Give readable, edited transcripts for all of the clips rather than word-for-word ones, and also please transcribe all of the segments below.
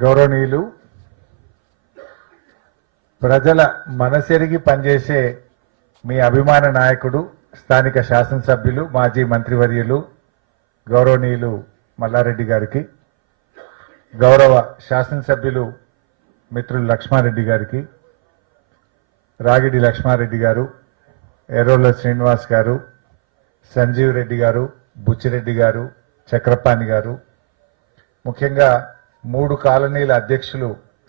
గౌరవనీయులు ప్రజల మనసెరిగి పనిచేసే మీ అభిమాన నాయకుడు స్థానిక శాసనసభ్యులు మాజీ మంత్రివర్యులు గౌరవనీయులు మల్లారెడ్డి గారికి, గౌరవ శాసనసభ్యులు మిత్రులు లక్ష్మారెడ్డి గారికి, రాగిడి లక్ష్మారెడ్డి గారు, ఎర్రోల శ్రీనివాస్ గారు, సంజీవ్ రెడ్డి గారు, బుచ్చిరెడ్డి గారు, చక్రపాణి గారు, ముఖ్యంగా 3 కాలనీల అధ్యక్షులు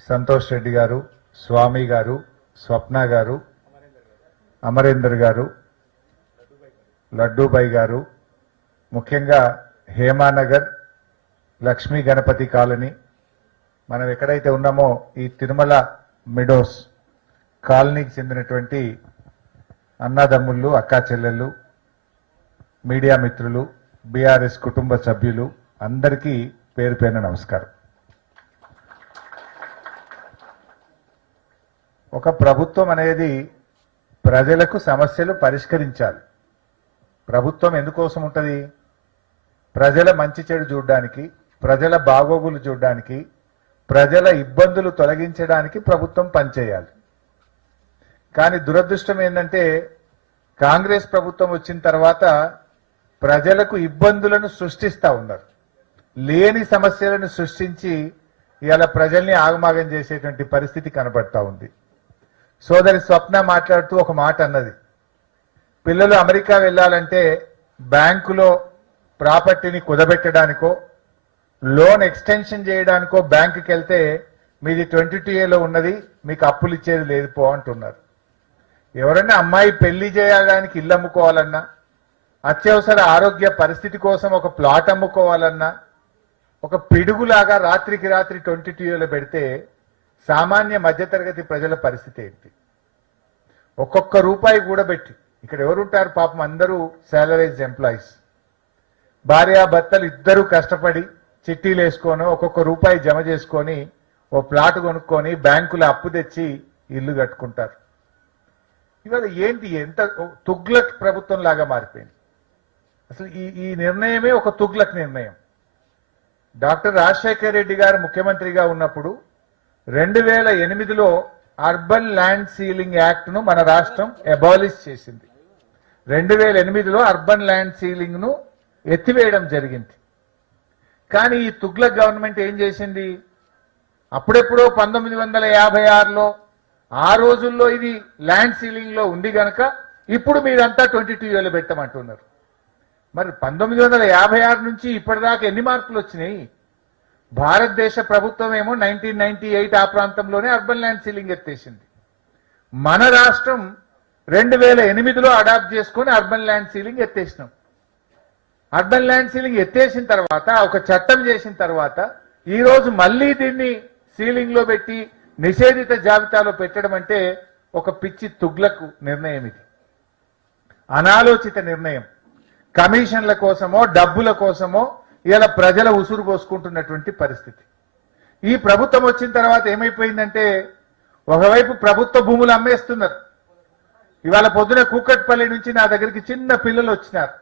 సంతోష్ రెడ్డి గారు, స్వామి గారు, స్వప్న గారు, అమరేందర్ గారు, లడ్డూబాయి గారు, ముఖ్యంగా హేమానగర్, లక్ష్మీ గణపతి కాలనీ, మనం ఎక్కడైతే ఉన్నామో ఈ తిరుమల మిడోస్ కాలనీకి చెందినటువంటి అన్నదమ్ముళ్ళు, అక్కా చెల్లెళ్ళు, మీడియా మిత్రులు, బీఆర్ఎస్ కుటుంబ సభ్యులు అందరికీ పేరు పేరున నమస్కారం. ఒక ప్రభుత్వం అనేది ప్రజలకు సమస్యలు పరిష్కరించాలి. ప్రభుత్వం ఎందుకోసం ఉంటుంది? ప్రజల మంచి చెడు చూడడానికి, ప్రజల బాగోగులు చూడడానికి, ప్రజల ఇబ్బందులు తొలగించడానికి ప్రభుత్వం పనిచేయాలి. కానీ దురదృష్టం ఏంటంటే కాంగ్రెస్ ప్రభుత్వం వచ్చిన తర్వాత ప్రజలకు ఇబ్బందులను సృష్టిస్తూ ఉన్నారు. లేని సమస్యలను సృష్టించి ఇవాళ ప్రజల్ని ఆగమాగం చేసేటువంటి పరిస్థితి కనబడతా ఉంది. సోదరి స్వప్న మాట్లాడుతూ ఒక మాట అన్నది, పిల్లలు అమెరికా వెళ్ళాలంటే బ్యాంకులో ప్రాపర్టీని కుదబెట్టడానికో లోన్ ఎక్స్టెన్షన్ చేయడానికో బ్యాంకుకి వెళ్తే మీది 22A ఉన్నది, మీకు అప్పులు ఇచ్చేది లేదు పో అంటున్నారు. ఎవరన్నా అమ్మాయి పెళ్లి చేయడానికి ఇల్లు అమ్ముకోవాలన్నా, అత్యవసర ఆరోగ్య పరిస్థితి కోసం ఒక ప్లాట్ అమ్ముకోవాలన్నా, ఒక పిడుగులాగా రాత్రికి రాత్రి 22A పెడితే సామాన్య మధ్యతరగతి ప్రజల పరిస్థితి ఏంటి? ఒక్కొక్క రూపాయి కూడబెట్టి, ఇక్కడ ఎవరుంటారు పాపం, అందరూ సాలరైజ్డ్ ఎంప్లాయీస్, భార్యాభర్తలు ఇద్దరు కష్టపడి చిట్టీలు వేసుకొని ఒక్కొక్క రూపాయి జమ చేసుకొని ఓ ప్లాట్ కొనుక్కొని బ్యాంకులో అప్పు తెచ్చి ఇల్లు కట్టుకుంటారు. ఇవాళ ఏంటి, ఎంత తుగ్లక్ ప్రభుత్వం లాగా మారిపోయింది. అసలు ఈ నిర్ణయమే ఒక తుగ్లక్ నిర్ణయం. డాక్టర్ రాజశేఖర్ రెడ్డి గారు ముఖ్యమంత్రిగా ఉన్నప్పుడు 2008లో అర్బన్ ల్యాండ్ సీలింగ్ యాక్ట్ ను మన రాష్ట్రం అబాలిష్ చేసింది. 2008లో అర్బన్ ల్యాండ్ సీలింగ్ ను ఎత్తివేయడం జరిగింది. కానీ ఈ తుగ్లక్ గవర్నమెంట్ ఏం చేసింది? అప్పుడెప్పుడో 1956లో ఆ రోజుల్లో ఇది ల్యాండ్ సీలింగ్ లో ఉంది గనక ఇప్పుడు మీరంతా 22A పెట్టమంటున్నారు. మరి 1956 నుంచి ఇప్పటిదాకా ఎన్ని మార్పులు వచ్చినాయి? భారతదేశ ప్రభుత్వం ఏమో 1998 ఆ ప్రాంతంలోనే అర్బన్ ల్యాండ్ సీలింగ్ ఎత్తేసింది. మన రాష్ట్రం 2008లో అడాప్ట్ చేసుకొని అర్బన్ ల్యాండ్ సీలింగ్ ఎత్తేసినాం. అర్బన్ ల్యాండ్ సీలింగ్ ఎత్తేసిన తర్వాత ఒక చట్టం చేసిన తర్వాత ఈ రోజు మళ్ళీ దీన్ని సీలింగ్ లో పెట్టి నిషేధిత జాబితాలో పెట్టడం అంటే ఒక పిచ్చి తుగ్లకు నిర్ణయం. ఇది అనాలోచిత నిర్ణయం. కమిషన్ల కోసమో డబ్బుల కోసమో ఇలా ప్రజల ఉసురు పోసుకుంటున్నటువంటి పరిస్థితి. ఈ ప్రభుత్వం వచ్చిన తర్వాత ఏమైపోయిందంటే ఒకవైపు ప్రభుత్వ భూములు అమ్మేస్తున్నారు. ఇవాళ పొద్దున కూకట్పల్లి నుంచి నా దగ్గరికి చిన్న పిల్లలు వచ్చినారు.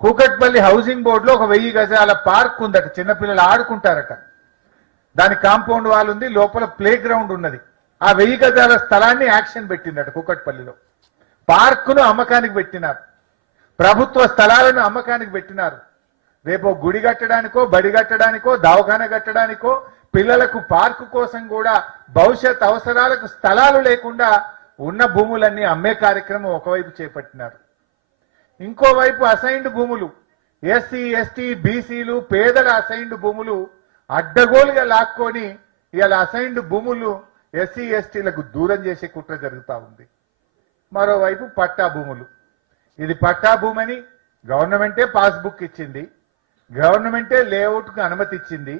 కూకట్పల్లి హౌసింగ్ బోర్డులో ఒక 1000 గజాల పార్క్ ఉందట, చిన్నపిల్లలు ఆడుకుంటారట. దాని కాంపౌండ్ వాల్ ఉంది, లోపల ప్లే గ్రౌండ్ ఉన్నది. ఆ 1000 గజాల స్థలాన్ని యాక్షన్ పెట్టిందట కూకట్పల్లిలో. పార్కును అమ్మకానికి పెట్టినారు, ప్రభుత్వ స్థలాలను అమ్మకానికి పెట్టినారు. రేపు గుడి కట్టడానికో, బడి కట్టడానికో, దవాఖాన కట్టడానికో, పిల్లలకు పార్కు కోసం కూడా భవిష్యత్ అవసరాలకు స్థలాలు లేకుండా ఉన్న భూములన్నీ అమ్మే కార్యక్రమం ఒకవైపు చేపట్టినారు. ఇంకోవైపు అసైన్డ్ భూములు, ఎస్సీ ఎస్టీ బీసీలు పేదల అసైన్డ్ భూములు అడ్డగోలుగా లాక్కొని ఇవాళ అసైన్డ్ భూములు ఎస్సీ ఎస్టీలకు దూరం చేసే కుట్ర జరుగుతూ ఉంది. మరోవైపు పట్టా భూములు, ఇది పట్టా భూమని గవర్నమెంటే పాస్బుక్ ఇచ్చింది, గవర్నమెంటే లేఅవుట్కు అనుమతి ఇచ్చింది,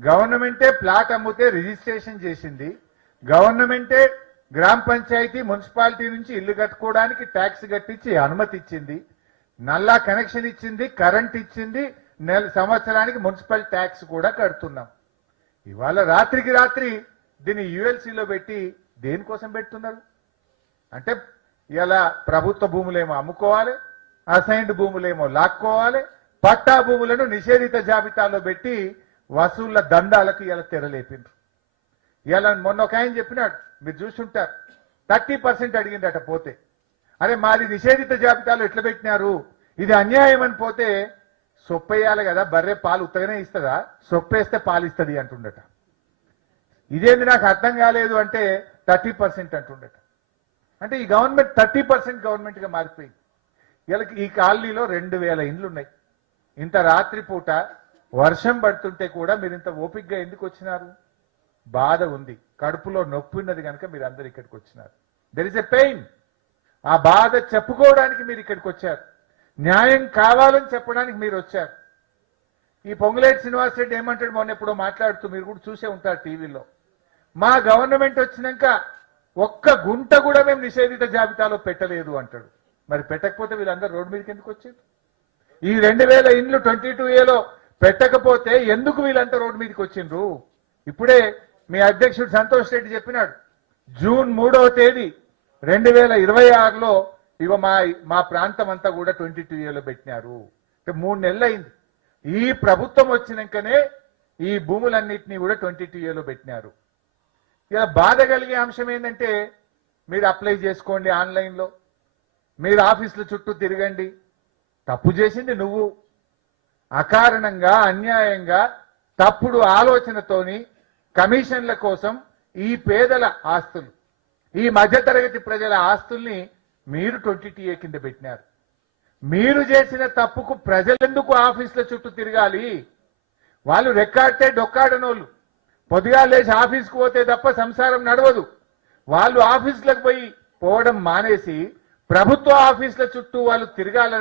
గవర్నమెంటే ప్లాట్ అమ్మితే రిజిస్ట్రేషన్ చేసింది, గవర్నమెంటే గ్రామ పంచాయతీ మున్సిపాలిటీ నుంచి ఇల్లు కట్టుకోవడానికి ట్యాక్స్ కట్టించి అనుమతి ఇచ్చింది, నల్లా కనెక్షన్ ఇచ్చింది, కరెంట్ ఇచ్చింది, సంవత్సరానికి మున్సిపల్ ట్యాక్స్ కూడా కడుతున్నాం. ఇవాళ రాత్రికి రాత్రి దీన్ని యుఎల్సీలో పెట్టి దేనికోసం పెడుతున్నారు అంటే ఇలా ప్రభుత్వ భూములేమో అమ్ముకోవాలి, అసైన్డ్ భూములేమో లాక్కోవాలి, పట్టా భూములను నిషేధిత జాబితాలో పెట్టి వసూళ్ల దందాలకు ఇలా తెరలేపిండ్రు. ఇలా మొన్న ఒక ఆయన చెప్పినాడు, మీరు చూసుంటారు, 30% అడిగిందట పోతే. అరే మాది నిషేధిత జాబితాలో ఎట్లా పెట్టినారు, ఇది అన్యాయం అని పోతే సొప్పేయాలి కదా, బర్రె పాలు ఉత్తగానే ఇస్తుందా, సొప్పేస్తే పాలు ఇస్తుంది అంటుండట. ఇదేంది నాకు అర్థం కాలేదు అంటే 30% అంటుండట. అంటే ఈ గవర్నమెంట్ 30% గవర్నమెంట్గా మారిపోయింది. వీళ్ళకి ఈ కాలనీలో 2000 ఇండ్లు ఉన్నాయి. ఇంత రాత్రిపూట వర్షం పడుతుంటే కూడా మీరు ఇంత ఓపికగా ఎందుకు వచ్చినారు? బాధ ఉంది, కడుపులో నొప్పి ఉన్నది కనుక మీరు అందరు ఇక్కడికి వచ్చినారు. There is a pain. ఆ బాధ చెప్పుకోవడానికి మీరు ఇక్కడికి వచ్చారు, న్యాయం కావాలని చెప్పడానికి మీరు వచ్చారు. ఈ పొంగులేటి శ్రీనివాసరెడ్డి ఏమంటాడు, మొన్న ఎప్పుడో మాట్లాడుతూ మీరు కూడా చూసే ఉంటారు టీవీలో, మా గవర్నమెంట్ వచ్చినాక ఒక్క గుంట కూడా మేము నిషేధిత జాబితాలో పెట్టలేదు అంటాడు. మరి పెట్టకపోతే వీళ్ళందరూ రోడ్డు మీదకి ఎందుకు వచ్చారు? ఈ 2000 ఇండ్లు 22Aలో పెట్టకపోతే ఎందుకు వీళ్ళంతా రోడ్డు మీదకి వచ్చిండ్రు? ఇప్పుడే మీ అధ్యక్షుడు సంతోష్ రెడ్డి చెప్పినాడు, జూన్ 3వ తేదీ 2026లో ఇగో మా ప్రాంతం అంతా కూడా 22Aలో పెట్టినారు. అంటే 3 నెలలు అయింది. ఈ ప్రభుత్వం వచ్చినాకనే ఈ భూములన్నింటినీ కూడా 22Aలో పెట్టినారు. ఇలా బాధ కలిగే అంశం ఏంటంటే, మీరు అప్లై చేసుకోండి ఆన్లైన్లో, మీరు ఆఫీసుల చుట్టూ తిరగండి. తప్పు చేసింది నువ్వు. అకారణంగా అన్యాయంగా తప్పుడు ఆలోచనతోని కమిషన్ల కోసం ఈ పేదల ఆస్తులు, ఈ మధ్యతరగతి ప్రజల ఆస్తుల్ని మీరు 22A కింద పెట్టినారు. మీరు చేసిన తప్పుకు ప్రజలెందుకు ఆఫీసుల చుట్టూ తిరగాలి? వాళ్ళు రెక్కాడితే డొక్కాడనోళ్ళు, పొద్దుగా లేచి ఆఫీస్కు పోతే తప్ప సంసారం నడవదు. వాళ్ళు ఆఫీసులకు పోవడం మానేసి ప్రభుత్వ ఆఫీసుల చుట్టూ వాళ్ళు తిరగాల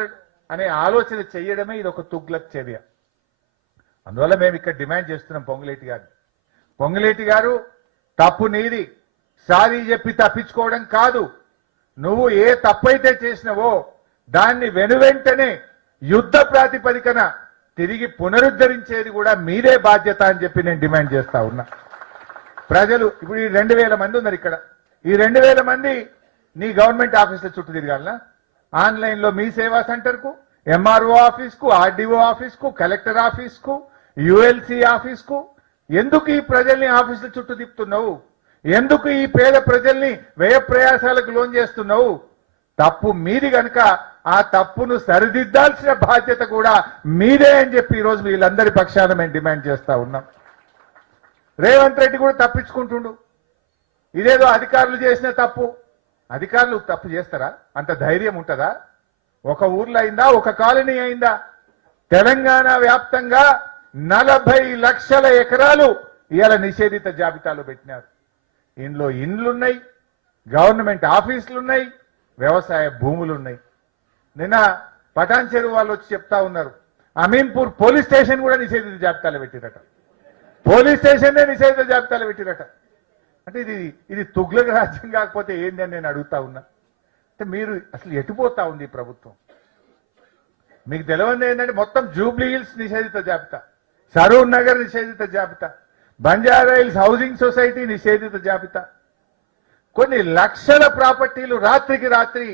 అనే ఆలోచన చేయడమే ఇది ఒక తుగ్లక్ చర్య. అందువల్ల మేము ఇక్కడ డిమాండ్ చేస్తున్నాం పొంగులేటి గారు, పొంగులేటి గారు తప్పు నీది, సారీ చెప్పి తప్పించుకోవడం కాదు. నువ్వు ఏ తప్పైతే చేసినవో దాన్ని వెనువెంటనే యుద్ధ ప్రాతిపదికన తిరిగి పునరుద్ధరించేది కూడా మీదే బాధ్యత అని చెప్పి నేను డిమాండ్ చేస్తా ఉన్నా. ప్రజలు ఇప్పుడు ఈ 2000 మంది ఉన్నారు ఇక్కడ, ఈ 2000 మంది నీ గవర్నమెంట్ ఆఫీసుల చుట్టూ తిరగాలనా? ఆన్లైన్లో మీ సేవా సెంటర్కు, ఎంఆర్ఓ ఆఫీస్కు, ఆర్డీఓ ఆఫీస్కు, కలెక్టర్ ఆఫీస్కు, యుఎల్సి ఆఫీస్కు ఎందుకు ఈ ప్రజల్ని ఆఫీసుల చుట్టూ తిప్పుతున్నావు? ఎందుకు ఈ పేద ప్రజల్ని వ్యయ ప్రయాసాలకు లోన్ చేస్తున్నావు? తప్పు మీది కనుక ఆ తప్పును సరిదిద్దాల్సిన బాధ్యత కూడా మీదే అని చెప్పి ఈరోజు వీళ్ళందరి పక్షాన మేము డిమాండ్ చేస్తా ఉన్నాం. రేవంత్ రెడ్డి కూడా తప్పించుకుంటుండు, ఇదేదో అధికారులు చేసిన తప్పు. అధికారులు తప్పు చేస్తారా? అంత ధైర్యం ఉంటుందా? ఒక ఊర్లో అయిందా, ఒక కాలనీ అయిందా? తెలంగాణ వ్యాప్తంగా 40 లక్షల ఎకరాలు ఇవాళ నిషేధిత జాబితాలో పెట్టినారు. ఇందులో ఇండ్లున్నాయి, గవర్నమెంట్ ఆఫీసులున్నాయి, వ్యవసాయ భూములున్నాయి. నిన్న పటాన్ చెరువు వాళ్ళు వచ్చి చెప్తా ఉన్నారు, అమీన్పూర్ పోలీస్ స్టేషన్ కూడా నిషేధిత జాబితాలో పెట్టిరట. పోలీస్ స్టేషన్నే నిషేధిత జాబితాలో పెట్టిరట. అంటే ఇది తుగ్లక్ రాజ్యం కాకపోతే ఏంది అని నేను అడుగుతా ఉన్నా. అంటే మీరు అసలు ఎటుపోతా ఉంది ఈ ప్రభుత్వం? మీకు తెలియదు ఏంటంటే మొత్తం జూబ్లీ హిల్స్ నిషేధిత జాబితా, సరూర్ నగర్ నిషేధిత జాబితా, బంజారా హిల్స్ హౌసింగ్ సొసైటీ నిషేధిత జాబితా, కొన్ని లక్షల ప్రాపర్టీలు రాత్రికి రాత్రి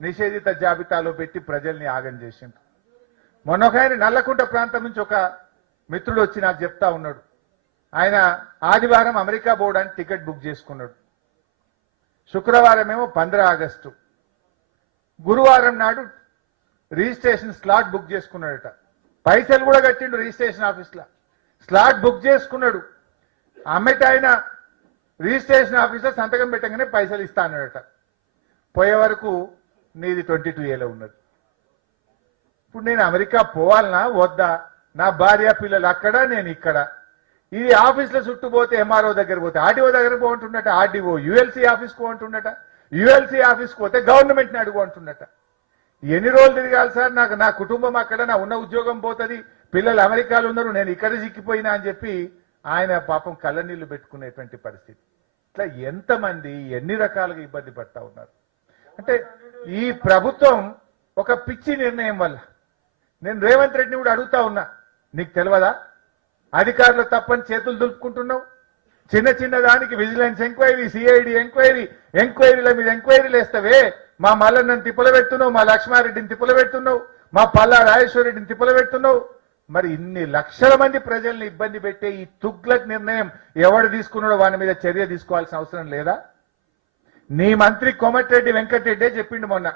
నిషేధిత జాబితాలో పెట్టి ప్రజల్ని ఆగం చేసిండ్రు. మొన్న ఒక ఆయన నల్లకుంట ప్రాంతం నుంచి ఒక మిత్రుడు వచ్చి నాకు చెప్తా ఉన్నాడు, ఆయన ఆదివారం అమెరికా పోవడానికి టికెట్ బుక్ చేసుకున్నాడు. శుక్రవారం ఏమో 15 ఆగస్టు, గురువారం నాడు రిజిస్ట్రేషన్ స్లాట్ బుక్ చేసుకున్నాడట. పైసలు కూడా కట్టిండు రిజిస్ట్రేషన్ ఆఫీస్లో, స్లాట్ బుక్ చేసుకున్నాడు. అమ్మట ఆయన రిజిస్ట్రేషన్ ఆఫీస్లో సంతకం పెట్టగానే పైసలు ఇస్తా అన్నాడట. పోయే వరకు నీది 22Aలో ఉన్నది. ఇప్పుడు నేను అమెరికా పోవాలనా వద్దా? నా భార్య పిల్లలు అక్కడ, నేను ఇక్కడ. ఇది ఆఫీసులో చుట్టూ పోతే ఎంఆర్ఓ దగ్గర పోతే ఆర్డీఓ దగ్గర పోంటుండట, ఆర్డీఓ యుఎల్సి ఆఫీస్కి పోంటుండట, యుఎల్సి ఆఫీస్కి పోతే గవర్నమెంట్ని అడుగు అంటుండట. ఎన్ని రోజులు తిరగాలి సార్? నా కుటుంబం అక్కడ, నా ఉన్న ఉద్యోగం పోతుంది, పిల్లలు అమెరికాలో ఉన్నారు, నేను ఇక్కడ చిక్కిపోయినా అని చెప్పి ఆయన పాపం కళ్ళనీళ్లు పెట్టుకునేటువంటి పరిస్థితి. ఇట్లా ఎంతమంది ఎన్ని రకాలుగా ఇబ్బంది పడతా ఉన్నారు. అంటే ఈ ప్రభుత్వం ఒక పిచ్చి నిర్ణయం వల్ల నేను రేవంత్ రెడ్డిని కూడా అడుగుతా ఉన్నా, నీకు తెలియదా అధికారులు తప్పని చేతులు దులుపుకుంటున్నావు? చిన్న చిన్న దానికి విజిలెన్స్ ఎంక్వైరీ, సిఐడి ఎంక్వైరీల మీద ఎంక్వైరీలు వేస్తావే. మా మల్లన్నని తిప్పలు పెడుతున్నావు, మా లక్ష్మారెడ్డిని తిప్పలు పెడుతున్నావు, మా పల్లా రాజేశ్వరరెడ్డిని తిప్పలు పెడుతున్నావు. మరి ఇన్ని లక్షల మంది ప్రజల్ని ఇబ్బంది పెట్టే ఈ తుగ్లక్ నిర్ణయం ఎవడు తీసుకున్నాడో వాని మీద చర్య తీసుకోవాల్సిన అవసరం లేదా? నీ మంత్రి కోమటిరెడ్డి వెంకటరెడ్డే చెప్పిండు మొన్న,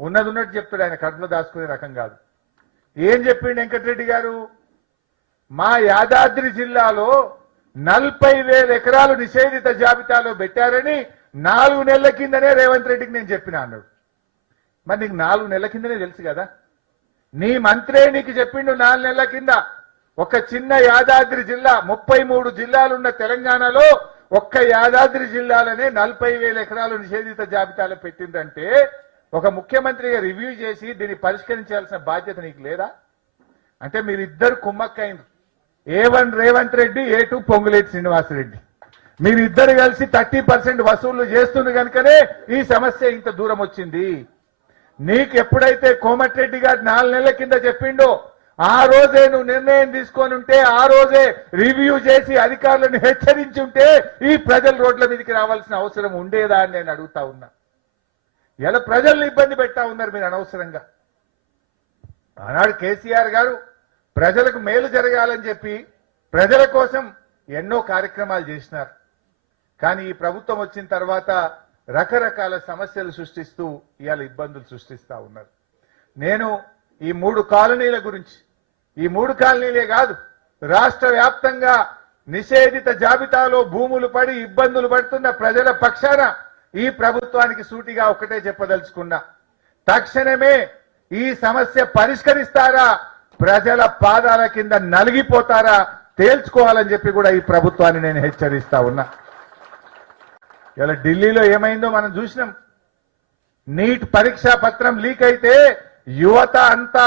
ఉన్నది ఉన్నట్టు చెప్తాడు, ఆయన కడుపులో దాచుకునే రకం కాదు. ఏం చెప్పిండు వెంకటరెడ్డి గారు? మా యాదాద్రి జిల్లాలో 40,000 ఎకరాలు నిషేధిత జాబితాలో పెట్టారని 4 నెలల కిందనే రేవంత్ రెడ్డికి నేను చెప్పిన అన్నాడు. మరి నీకు 4 నెలల కిందనే తెలుసు కదా, నీ మంత్రే నీకు చెప్పిండు 4 నెలల కింద. ఒక చిన్న యాదాద్రి జిల్లా, 33 జిల్లాలున్న తెలంగాణలో ఒక్క యాదాద్రి జిల్లాలోనే 40,000 ఎకరాలు నిషేధిత జాబితాలో పెట్టిందంటే ఒక ముఖ్యమంత్రిగా రివ్యూ చేసి దీన్ని పరిష్కరించాల్సిన బాధ్యత నీకు లేదా? అంటే మీరిద్దరు కుమ్మక్కైంది. A1 Revanth Reddy, A2 Ponguleti Srinivasa Reddy. మీరిద్దరు కలిసి 30% వసూళ్లు చేస్తుంది కనుకనే ఈ సమస్య ఇంత దూరం వచ్చింది. నీకు ఎప్పుడైతే కోమటిరెడ్డి గారు 4 నెలల కింద చెప్పిండో ఆ రోజే నువ్వు నిర్ణయం తీసుకొని ఉంటే, ఆ రోజే రివ్యూ చేసి అధికారులను హెచ్చరించి ఉంటే ఈ ప్రజలు రోడ్ల మీదకి రావాల్సిన అవసరం ఉండేదా అని నేను అడుగుతా ఉన్నా. ఇలా ప్రజల్ని ఇబ్బంది పెట్టా ఉన్నారు మీరు అనవసరంగా. ఆనాడు కేసీఆర్ గారు ప్రజలకు మేలు జరగాలని చెప్పి ప్రజల కోసం ఎన్నో కార్యక్రమాలు చేసినారు. కానీ ఈ ప్రభుత్వం వచ్చిన తర్వాత రకరకాల సమస్యలు సృష్టిస్తూ ఇవాళ ఇబ్బందులు సృష్టిస్తా ఉన్నారు. నేను ఈ 3 కాలనీల గురించి, ఈ 3 కాలనీలే కాదు, రాష్ట్ర వ్యాప్తంగా నిషేధిత జాబితాలో భూములు పడి ఇబ్బందులు పడుతున్న ప్రజల పక్షాన ఈ ప్రభుత్వానికి సూటిగా ఒకటే చెప్పదలుచుకున్నా, తక్షణమే ఈ సమస్య పరిష్కరిస్తారా, ప్రజల పాదాల కింద నలిగిపోతారా తేల్చుకోవాలని చెప్పి కూడా ఈ ప్రభుత్వాన్ని నేను హెచ్చరిస్తా ఉన్నా. ఇలా ఢిల్లీలో ఏమైందో మనం చూసినాం. నీట్ పరీక్షా పత్రం లీక్ అయితే యువత అంతా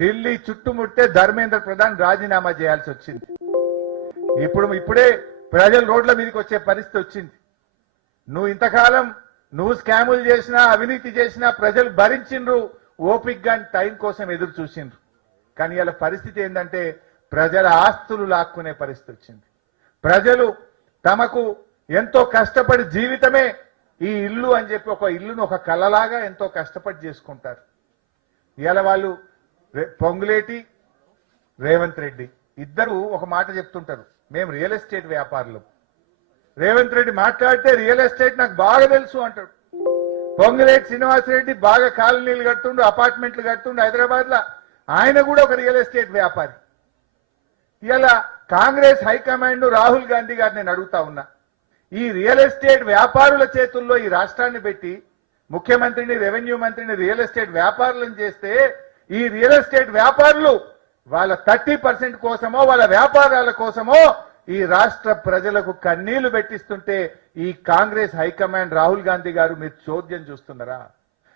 ఢిల్లీ చుట్టుముట్టే ధర్మేంద్ర ప్రధాన్ రాజీనామా చేయాల్సి వచ్చింది. ఇప్పుడే ప్రజలు రోడ్ల మీదకి వచ్చే పరిస్థితి వచ్చింది. నువ్వు ఇంతకాలం నువ్వు స్కాములు చేసినా, అవినీతి చేసినా ప్రజలు భరించిండ్రు, ఓపిక్గా టైం కోసం ఎదురు చూసిండ్రు. కానీ ఇలా పరిస్థితి ఏంటంటే ప్రజల ఆస్తులు లాక్కునే పరిస్థితి వచ్చింది. ప్రజలు తమకు ఎంతో కష్టపడి జీవితమే ఈ ఇల్లు అని చెప్పి ఒక ఇల్లును ఒక కలలాగా ఎంతో కష్టపడి చేసుకుంటారు. ఇవాళ వాళ్ళు పొంగులేటి, రేవంత్ రెడ్డి ఇద్దరు ఒక మాట చెప్తుంటారు, మేము రియల్ ఎస్టేట్ వ్యాపారులు. రేవంత్ రెడ్డి మాట్లాడితే రియల్ ఎస్టేట్ నాకు బాగా తెలుసు అంటాడు. పొంగులేటి శ్రీనివాసరెడ్డి బాగా కాలనీలు కడుతుండు, అపార్ట్మెంట్లు కడుతుండు హైదరాబాద్ లో, ఆయన కూడా ఒక రియల్ ఎస్టేట్ వ్యాపారి. ఇలా కాంగ్రెస్ హైకమాండ్ రాహుల్ గాంధీ గారు నేను అడుగుతా ఉన్నా, ఈ రియల్ ఎస్టేట్ వ్యాపారుల చేతుల్లో ఈ రాష్ట్రాన్ని పెట్టి ముఖ్యమంత్రిని, రెవెన్యూ మంత్రిని రియల్ ఎస్టేట్ వ్యాపారులను చేస్తే ఈ రియల్ ఎస్టేట్ వ్యాపారులు వాళ్ళ 30% కోసమో వాళ్ళ వ్యాపారాల కోసమో ఈ రాష్ట్ర ప్రజలకు కన్నీళ్లు పెట్టిస్తుంటే ఈ కాంగ్రెస్ హైకమాండ్ రాహుల్ గాంధీ గారు మీరు చోద్యం చూస్తున్నారా?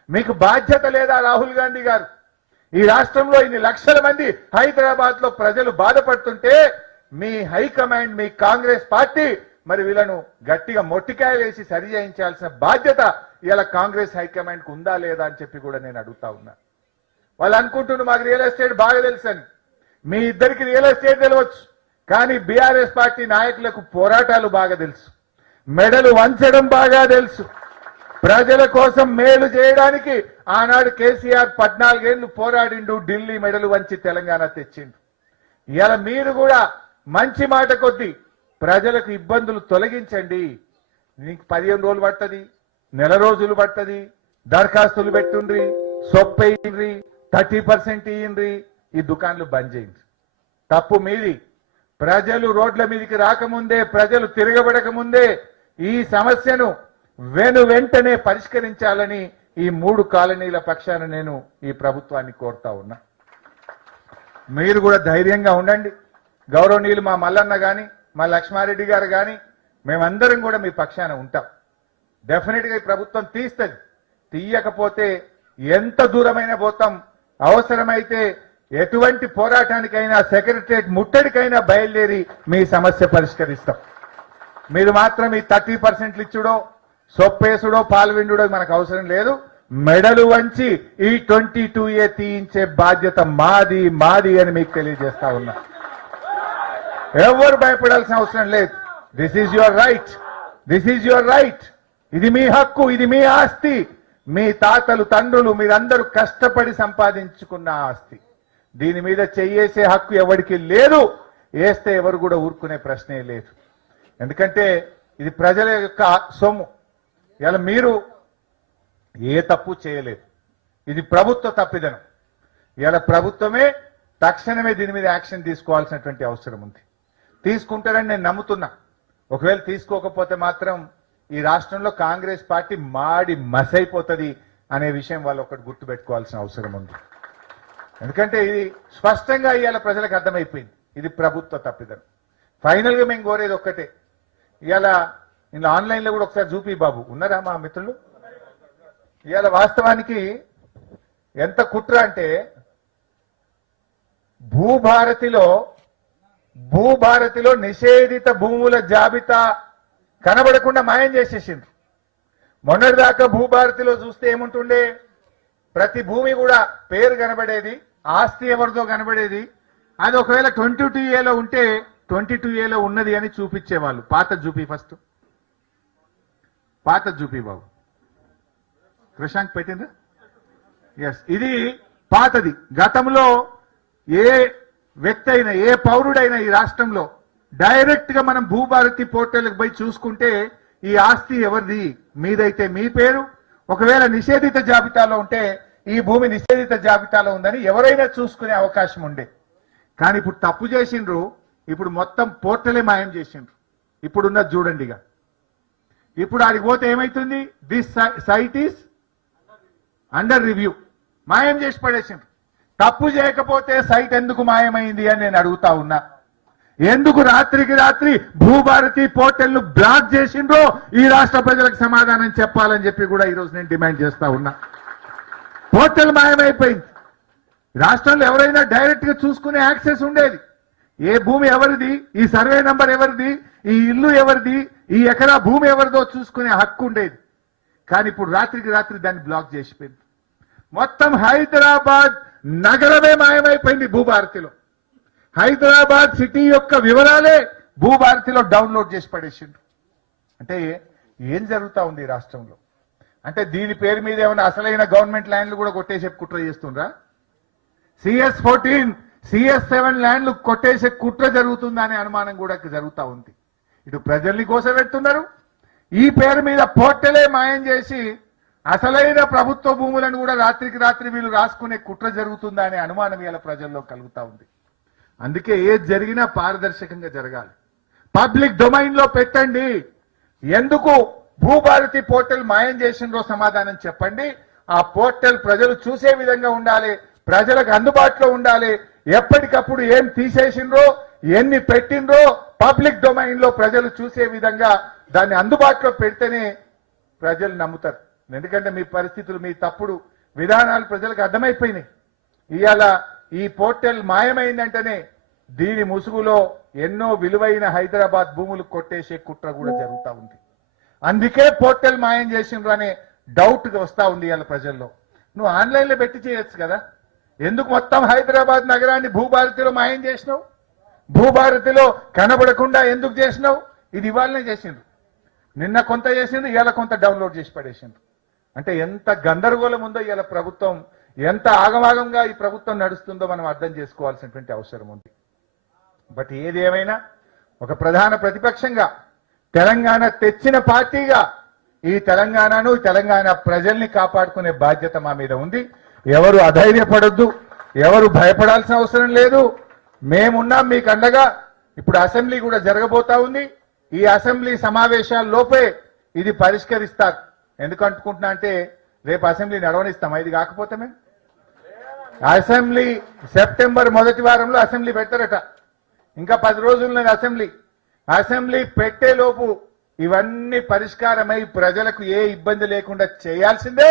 మీకు బాధ్యత లేదా రాహుల్ గాంధీ గారు? ఈ రాష్ట్రంలో ఇన్ని లక్షల మంది హైదరాబాద్ లో ప్రజలు బాధపడుతుంటే మీ హైకమాండ్, మీ కాంగ్రెస్ పార్టీ మరి వీళ్ళను గట్టిగా మొట్టికాయ వేసి సరి చేయించాల్సిన బాధ్యత ఇలా కాంగ్రెస్ హైకమాండ్ కు ఉందా లేదా అని చెప్పి కూడా నేను అడుగుతా ఉన్నా. వాళ్ళు అనుకుంటున్నారు మాకు రియల్ ఎస్టేట్ బాగా తెలుసని. మీ ఇద్దరికి రియల్ ఎస్టేట్ తెలియవచ్చు, కానీ బీఆర్ఎస్ పార్టీ నాయకులకు పోరాటాలు బాగా తెలుసు, మెడలు వంచడం బాగా తెలుసు. ప్రజల కోసం మేలు చేయడానికి ఆనాడు కేసీఆర్ 14 ఏళ్లు పోరాడిండు, ఢిల్లీ మెడలు వంచి తెలంగాణ తెచ్చిండు. ఇవాళ మీరు కూడా మంచి మాట కొద్దీ ప్రజలకు ఇబ్బందులు తొలగించండి. నీకు 15 రోజులు పడుతుంది, నెల రోజులు పడుతుంది, దరఖాస్తులు పెట్టుండ్రి, సొప్పేయండ్రి, 30% ఇయ్యండ్రి, ఈ దుకాన్లు బంద్ చేయండి. తప్పు మీది. ప్రజలు రోడ్ల మీదకి రాకముందే, ప్రజలు తిరగబడక ముందే ఈ సమస్యను వెంటనే పరిష్కరించాలని ఈ 3 కాలనీల పక్షాన నేను ఈ ప్రభుత్వాన్ని కోరుతా ఉన్నా. మీరు కూడా ధైర్యంగా ఉండండి. గౌరవనీయులు మా మల్లన్న గాని, మా లక్ష్మారెడ్డి గారు గాని, మేమందరం కూడా మీ పక్షాన ఉంటాం. డెఫినెట్ గా ఈ ప్రభుత్వం తీస్తుంది. తీయకపోతే ఎంత దూరమైన పోతాం, అవసరమైతే ఎటువంటి పోరాటానికైనా, సెక్రటరియట్ ముట్టడికైనా బయలుదేరి మీ సమస్య పరిష్కరిస్తాం. మీరు మాత్రం ఈ 30% ఇచ్చుడో, సొప్పేసుడో, పాల్విండుడో మనకు అవసరం లేదు. మెడలు వంచి ఈ 22A తీయించే బాధ్యత మాది మాది అని మీకు తెలియజేస్తా ఉన్నా. ఎవరు భయపడాల్సిన అవసరం లేదు. This is your right, this is your right. ఇది మీ హక్కు, ఇది మీ ఆస్తి. మీ తాతలు, తండ్రులు మీరందరూ కష్టపడి సంపాదించుకున్న ఆస్తి. దీని మీద చెయ్యేసే హక్కు ఎవరికి లేదు. వేస్తే ఎవరు కూడా ఊరుకునే ప్రశ్నే లేదు. ఎందుకంటే ఇది ప్రజల యొక్క సొమ్ము. ఇలా మీరు ఏ తప్పు చేయలేదు. ఇది ప్రభుత్వ తప్పిదనం. ఇలా ప్రభుత్వమే తక్షణమే దీని మీద యాక్షన్ తీసుకోవాల్సినటువంటి అవసరం ఉంది. తీసుకుంటారని నేను నమ్ముతున్నా. ఒకవేళ తీసుకోకపోతే మాత్రం ఈ రాష్ట్రంలో కాంగ్రెస్ పార్టీ మాడి మసైపోతుంది అనే విషయం వాళ్ళు ఒకటి గుర్తుపెట్టుకోవాల్సిన అవసరం ఉంది. ఎందుకంటే ఇది స్పష్టంగా ఇవాళ ప్రజలకు అర్థమైపోయింది. ఇది ప్రభుత్వ తప్పిదనం. ఫైనల్ గా మేము కోరేది ఒక్కటే. ఇవాళ ఇందులో ఆన్లైన్ లో కూడా ఒకసారి చూపి బాబు, ఉన్నారా మా మిత్రులు? ఇవాళ వాస్తవానికి ఎంత కుట్ర అంటే భూభారతిలో నిషేధిత భూముల జాబితా కనబడకుండా మాయం చేసేసిండ్రు. మొన్నటిదాకా భూభారతిలో చూస్తే ఏముంటుండే, ప్రతి భూమి కూడా పేరు కనబడేది, ఆస్తి ఎవరిదో కనబడేది. అది ఒకవేళ 22A ఉంటే 22A ఉన్నది అని చూపించేవాళ్ళు. పాత చూపి, ఫస్ట్ పాత చూపి బాబు. ప్రశాంత్ పెట్టిందా? ఎస్, ఇది పాతది. గతంలో ఏ వ్యక్తి అయినా, ఏ పౌరుడైనా ఈ రాష్ట్రంలో డైరెక్ట్ గా మనం భూభారతి పోర్టల్కి పోయి చూసుకుంటే ఈ ఆస్తి ఎవరిది, మీదైతే మీ పేరు, ఒకవేళ నిషేధిత జాబితాలో ఉంటే ఈ భూమి నిషేధిత జాబితాలో ఉందని ఎవరైనా చూసుకునే అవకాశం ఉండే. కానీ ఇప్పుడు తప్పు చేసిండ్రు. ఇప్పుడు మొత్తం పోర్టలే మాయం చేసిండ్రు. ఇప్పుడున్న చూడండి. ఇప్పుడు ఆడికి పోతే ఏమైతుంది, this site is under review. మాయం చేసి పడేసిండ్రు. తప్పు చేయకపోతే సైట్ ఎందుకు మాయమైంది అని నేను అడుగుతా ఉన్నా. ఎందుకు రాత్రికి రాత్రి భూభారతి పోర్టల్ ను బ్లాక్ చేసిండ్రో ఈ రాష్ట్ర ప్రజలకు సమాధానం చెప్పాలని చెప్పి కూడా ఈరోజు నేను డిమాండ్ చేస్తా ఉన్నా. పోర్టల్ మాయమైపోయింది. రాష్ట్రంలో ఎవరైనా డైరెక్ట్ గా చూసుకునే యాక్సెస్ ఉండేది. ఏ భూమి ఎవరిది, ఈ సర్వే నంబర్ ఎవరిది, ఈ ఇల్లు ఎవరిది, ఈ ఎకరా భూమి ఎవరిదో చూసుకునే హక్కు ఉండేది. కానీ ఇప్పుడు రాత్రికి రాత్రి దాన్ని బ్లాక్ చేసిపోయింది. మొత్తం హైదరాబాద్ నగరమే మాయమైపోయింది భూభారతిలో. హైదరాబాద్ సిటీ యొక్క వివరాలే భూభారతిలో డౌన్లోడ్ చేసి పడేసిండ్రు. అంటే ఏం జరుగుతా ఉంది ఈ రాష్ట్రంలో? అంటే దీని పేరు మీద ఏమైనా అసలైన గవర్నమెంట్ ల్యాండ్లు కూడా కొట్టేసే కుట్ర చేస్తుండ్రా? CS14, CS7 ల్యాండ్లు కొట్టేసే కుట్ర జరుగుతుందా అనే అనుమానం కూడా జరుగుతూ ఉంది. ఇటు ప్రజల్ని కోసపెడుతున్నారు, ఈ పేరు మీద పోర్టలే మాయం చేసి అసలైన ప్రభుత్వ భూములను కూడా రాత్రికి రాత్రి వీళ్ళు రాసుకునే కుట్ర జరుగుతుందా అనే అనుమానం ఇలా ప్రజల్లో కలుగుతా ఉంది. అందుకే ఏది జరిగినా పారదర్శకంగా జరగాలి. పబ్లిక్ డొమైన్ లో పెట్టండి. ఎందుకు భూభారతి పోర్టల్ మాయం చేసిండ్రో సమాధానం చెప్పండి. ఆ పోర్టల్ ప్రజలు చూసే విధంగా ఉండాలి, ప్రజలకు అందుబాటులో ఉండాలి. ఎప్పటికప్పుడు ఏం తీసేసిండ్రో, ఎన్ని పెట్టిండ్రో పబ్లిక్ డొమైన్ లో ప్రజలు చూసే విధంగా దాన్ని అందుబాటులో పెడితేనే ప్రజలు నమ్ముతారు. ఎందుకంటే మీ పరిస్థితులు, మీ తప్పుడు విధానాలు ప్రజలకు అర్థమైపోయినాయి. ఇవాళ ఈ పోర్టల్ మాయమైందంటేనే దీని ముసుగులో ఎన్నో విలువైన హైదరాబాద్ భూములు కొట్టేసే కుట్ర కూడా జరుగుతూ ఉంది. అందుకే పోర్టల్ మాయం చేసిండ్రు అనే డౌట్ వస్తా ఉంది ఇవాళ ప్రజల్లో. నువ్వు ఆన్లైన్లో పెట్టి చేయొచ్చు కదా, ఎందుకు మొత్తం హైదరాబాద్ నగరాన్ని భూభారతిలో మాయం చేసినావు? భూభారతిలో కనబడకుండా ఎందుకు చేసినావు? ఇది ఇవాళనే చేసిండ్రు. నిన్న కొంత చేసిండ్రు, ఇవాళ కొంత డౌన్లోడ్ చేసి పడేసిండ్రు. అంటే ఎంత గందరగోళం ఉందో ఇవాళ ప్రభుత్వం, ఎంత ఆగమాగంగా ఈ ప్రభుత్వం నడుస్తుందో మనం అర్థం చేసుకోవాల్సినటువంటి అవసరం ఉంది. బట్ ఏది ఏమైనా ఒక ప్రధాన ప్రతిపక్షంగా తెలంగాణ తెచ్చిన పార్టీగా ఈ తెలంగాణను, తెలంగాణ ప్రజల్ని కాపాడుకునే బాధ్యత మా మీద ఉంది. ఎవరు అధైర్యపడొద్దు, ఎవరు భయపడాల్సిన అవసరం లేదు. మేమున్నాం మీకు అండగా. ఇప్పుడు అసెంబ్లీ కూడా జరగబోతా ఉంది. ఈ అసెంబ్లీ సమావేశాల్లోపే ఇది పరిష్కరిస్తారు. ఎందుకు అనుకుంటున్నా అంటే రేపు అసెంబ్లీ నడవనిస్తాం. ఇది కాకపోతే మేము అసెంబ్లీ సెప్టెంబర్ మొదటి వారంలో అసెంబ్లీ పెడతారట. ఇంకా 10 రోజులున్నది అసెంబ్లీ. అసెంబ్లీ పెట్టేలోపు ఇవన్నీ పరిష్కారమై ప్రజలకు ఏ ఇబ్బంది లేకుండా చేయాల్సిందే.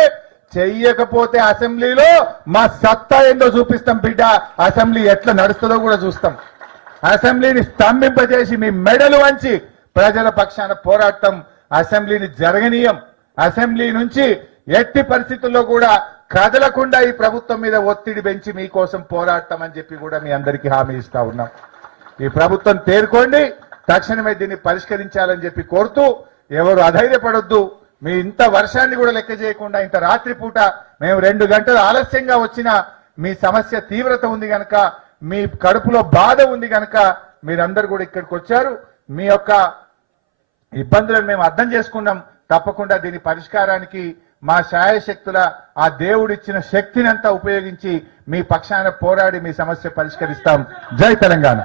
చెయ్యకపోతే అసెంబ్లీలో మా సత్తా ఏందో చూపిస్తాం బిడ్డ. అసెంబ్లీ ఎట్లా నడుస్తుందో కూడా చూస్తాం. అసెంబ్లీని స్తంభింపజేసి మీ మెడలు వంచి ప్రజల పక్షాన పోరాటం. అసెంబ్లీని జరగనీయం. అసెంబ్లీ నుంచి ఎట్టి పరిస్థితుల్లో కూడా కదలకుండా ఈ ప్రభుత్వం మీద ఒత్తిడి పెంచి మీకోసం పోరాడతాం అని చెప్పి కూడా మీ అందరికీ హామీ ఇస్తా ఉన్నాం. ఈ ప్రభుత్వం తేరుకోండి, తక్షణమే దీన్ని పరిష్కరించాలని చెప్పి కోరుతూ, ఎవరు అధైర్యపడొద్దు. మీ ఇంత వర్షాన్ని కూడా లెక్క చేయకుండా ఇంత రాత్రిపూట మేము 2 గంటలు ఆలస్యంగా వచ్చిన మీ సమస్య తీవ్రత ఉంది గనక, మీ కడుపులో బాధ ఉంది గనక మీరందరూ కూడా ఇక్కడికి వచ్చారు. మీ యొక్క ఇబ్బందులను మేము అర్థం చేసుకున్నాం. తప్పకుండా దీని పరిష్కారానికి మా శాయశక్తుల ఆ దేవుడిచ్చిన శక్తిని అంతా ఉపయోగించి మీ పక్షాన పోరాడి మీ సమస్య పరిష్కరిస్తాం. జై తెలంగాణ.